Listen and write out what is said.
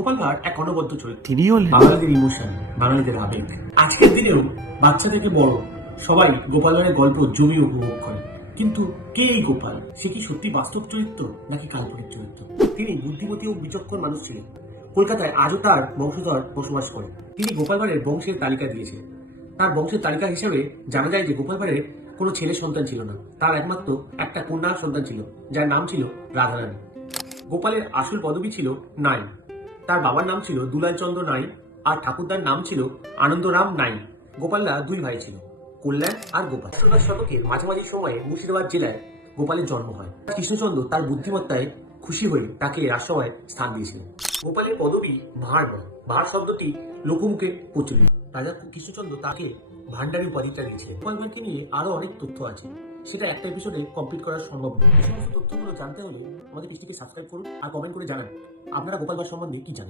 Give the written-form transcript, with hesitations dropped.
গোপাল ভাঁড় এক অনবদ্য চরিত্র। তিনি হলেন বাঙালিদের ইমোশন, বাঙালিদের আবেগ। আজকের দিনেও বাচ্চা থেকে বড় সবাই গোপাল ভাঁড়ের গল্প জমিয়ে উপভোগ করে। কিন্তু কে এই গোপাল? সে কি সত্যি বাস্তব চরিত্র নাকি কাল্পনিক চরিত্র? তিনি বুদ্ধিমতী ও বিচক্ষণ মানুষ ছিলেন। কলকাতায় আজও তার বংশধর বসবাস করে। তিনি গোপাল ভাঁড়ের বংশের তালিকা দিয়েছিলেন। তার বংশের তালিকা হিসেবে জানা যায় যে গোপাল ভাঁড়ের কোনো ছেলে সন্তান ছিল না। তার একমাত্র একটা কন্যা সন্তান ছিল, যার নাম ছিল রাধারানী। গোপালের আসল পদবী ছিল নাই। তার বাবার নাম ছিল দুলাল চন্দ্র নাই আর ঠাকুরদার নাম ছিল আনন্দরাম নাই। গোপালরা দুই ভাই ছিল, কল্যাণ আর গোপাল। ১৬ শতকের মাঝামাঝি সময়ে মুর্শিদাবাদ জেলায় গোপালের জন্ম হয়। কৃষ্ণচন্দ্র তার বুদ্ধিমত্তায় খুশি হয়ে তাকে রাজসভায় স্থান দিয়েছিলেন। গোপালের পদবী ভাঁড় নয়, ভাঁড় শব্দটি লোকমুখে প্রচলিত। রাজা কৃষ্ণচন্দ্র তাকে ভান্ডারী উপাধিটা দিয়েছিলেন। গোপাল ভাঁড়কে নিয়ে আরো অনেক তথ্য আছে, সেটা একটা এপিসোডে কমপ্লিট করা সম্ভব নয়। এই সমস্ত তথ্যগুলো জানতে হলে আমাদের পেজটিকে সাবস্ক্রাইব করুন আর কমেন্ট করে জানান আপনারা গোপাল ভাঁড় সম্বন্ধে কি জানেন।